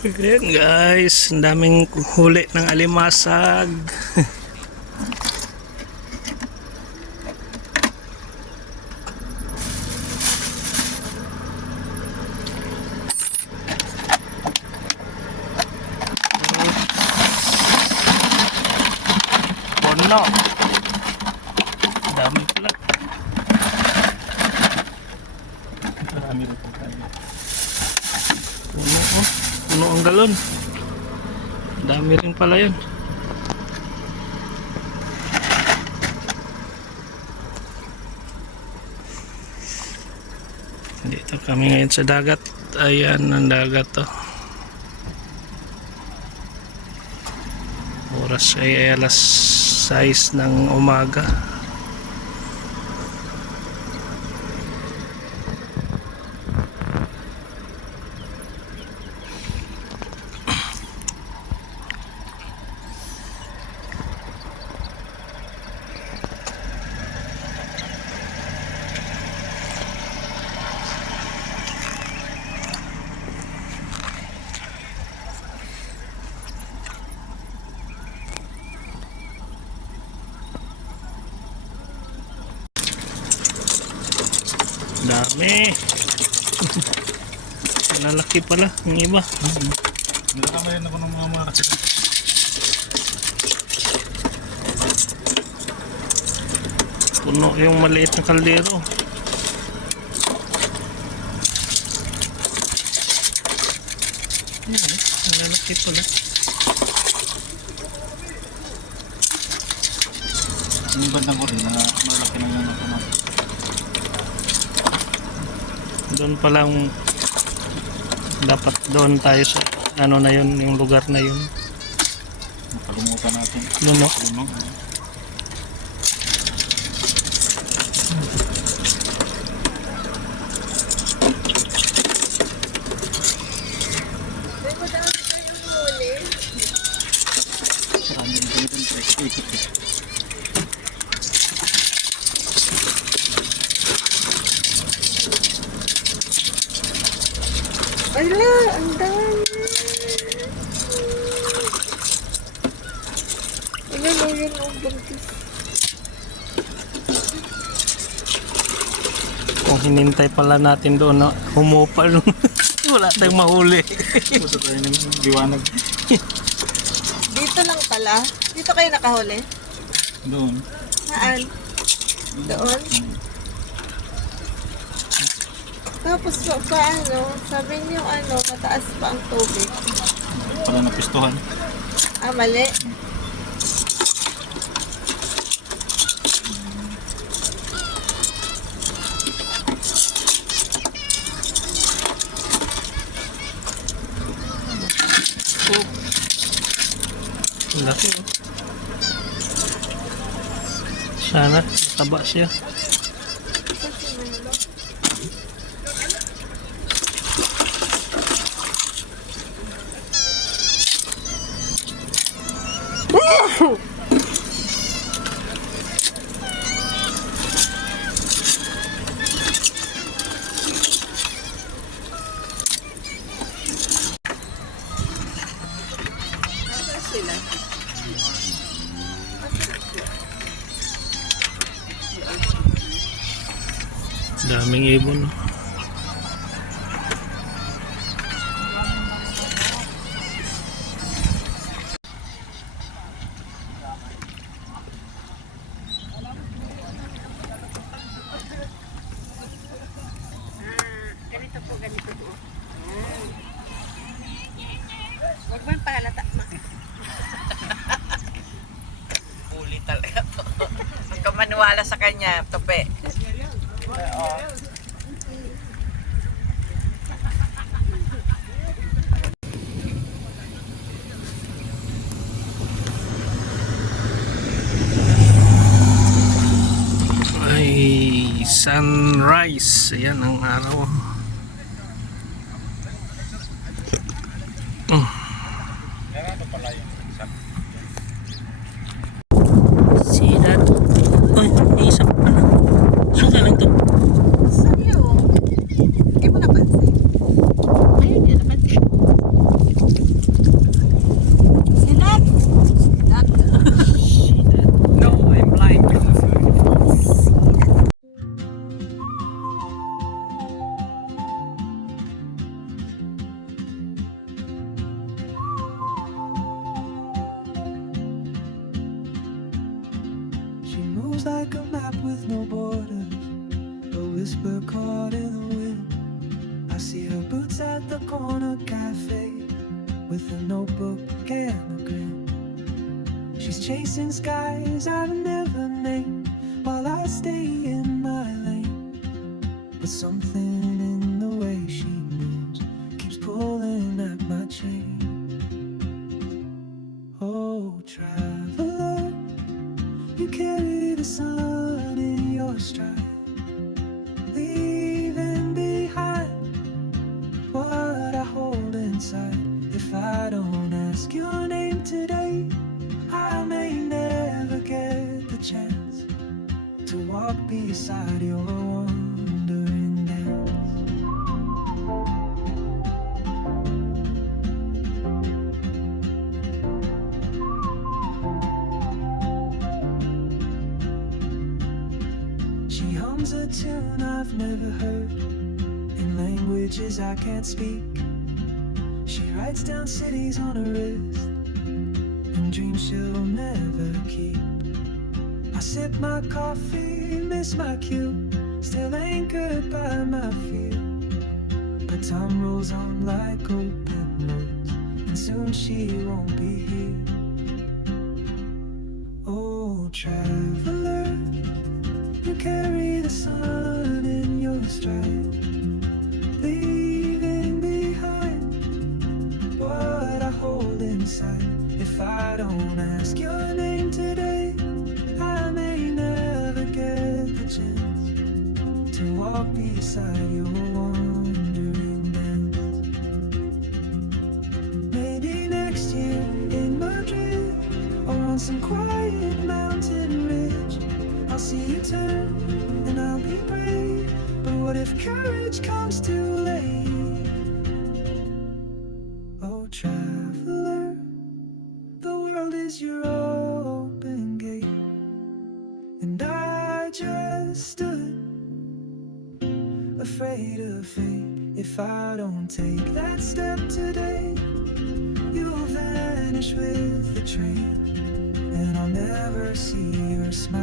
Ayan guys, ang daming huli ng alimasag. Puno. Dami pala. Marami rin po tayo. Puno oh. Puno ang galon. Dami rin pala yun. Dito kami ngayon sa dagat. Ayan ang dagat to. Oras ay alas 6 ng umaga. Dami. Lalaki pala ang iba. Nakakamayan ako ng mga kasi. Puno yung maliit na kaldero. Lalaki pala. Yung bandang ko rin, malaki na lang ako natin. Doon palang dapat doon tayo sa ano na yun, yung lugar na yun. Nakalimutan natin. No, no. Puno. Marami rin dito. Ikot eh. Ala, ang dami. Ano na yun ang buntis? Kung hinintay pala natin doon na humupal wala tayong mahuli. Gusto tayo ng liwanag. Dito lang pala. Dito kayo nakahuli? Doon. Saan? Doon? Tapos paano? Sabi niyo ano, mataas pa ang tubig. Pala napistuhan. Ah, mali. Ang laki oh. Sana mataba siya. Sila. Daming ibon oh. Ganito po, ganito po. Huwag man pahalata. Uli talaga to. Huwag ka maniwala sa kanya, tope. Oo. Ay, sunrise. Ayan ang araw. See that? Uy, isa pa pala. Saan galing to? Sa'yo. Hindi mo napansin. Ayun, hindi napansin. She moves like a map with no borders, a whisper caught in the wind. I see her boots at the corner cafe, with a notebook and a grin. She's chasing skies I've never named, while I stay in my lane. But something in the way she moves keeps pulling at my chain. Oh, traveler, you carry the sun in your stride, leaving behind what I hold inside. If I don't ask your name today, I may never get the chance to walk beside your wandering dance. She hums a tune I've never heard, in languages I can't speak. She writes down cities on her wrist, and dreams she'll never keep. I sip my coffee, miss my cue, still anchored by my fear. But time rolls on like open roads, and soon she won't be here. Oh, traveler, you carry the sun in your stride, leaving behind what I hold inside. If I don't ask your name today, I may never get the chance to walk beside your wandering dance. Maybe next year in Madrid, or on some quiet mountain ridge, I'll see you turn and I'll be brave. But what if courage comes too late? Oh, traveler, the world is your open gate, and I just stood afraid of fate. If I don't take that step today, you'll vanish with the train, and I'll never see your smile